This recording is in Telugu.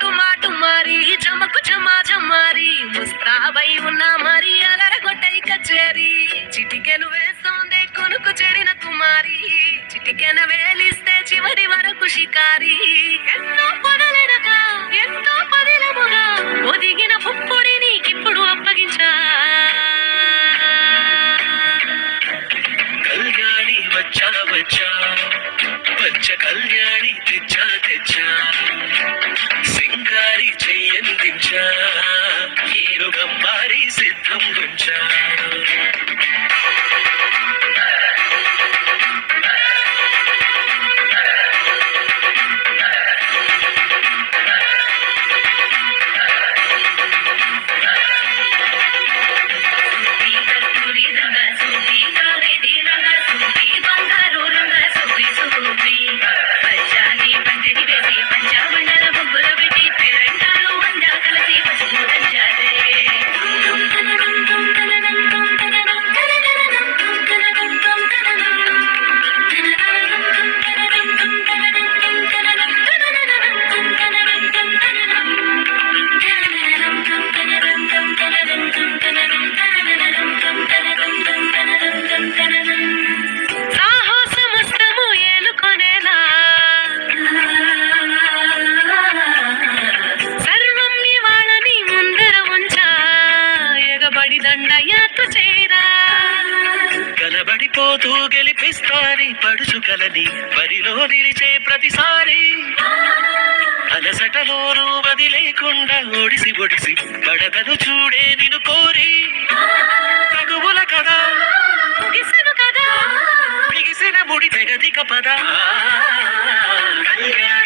టుమాటు మారి జమకు జమా జమారి ముస్తాబై ఉన్నా మరి అలరగొట్టై కచేరి చిటికెను వేస్తోందే కొనుకు చెడిన కుమారి చిటికెన వేలిస్తే చివరి వరకు షికారి ఎన్నో పొదలెనగా ఎంతో పదిలముగా ఒదిగిన పుప్పుడి నీకిప్పుడు అప్పగించా కళ్యాణి వచ్చా వచ్చా వచ్చ కళ్యాణి తెచ్చా తెచ్చా సింగారి చెయ్యందించా ఏరు గంబారి సిద్ధం ఉంచా కలబడిపోతూ గెలిపిస్తాని పడుచు కలని బరిలో నిలిచే ప్రతిసారి అలసటలోనూ వది లేకుండా ఒడిసి ఒడిసి పడగను చూడే నిన్ను కోరి తగువుల కదా ముగిసిన ముడి తెగదిక పద కళ్యాణి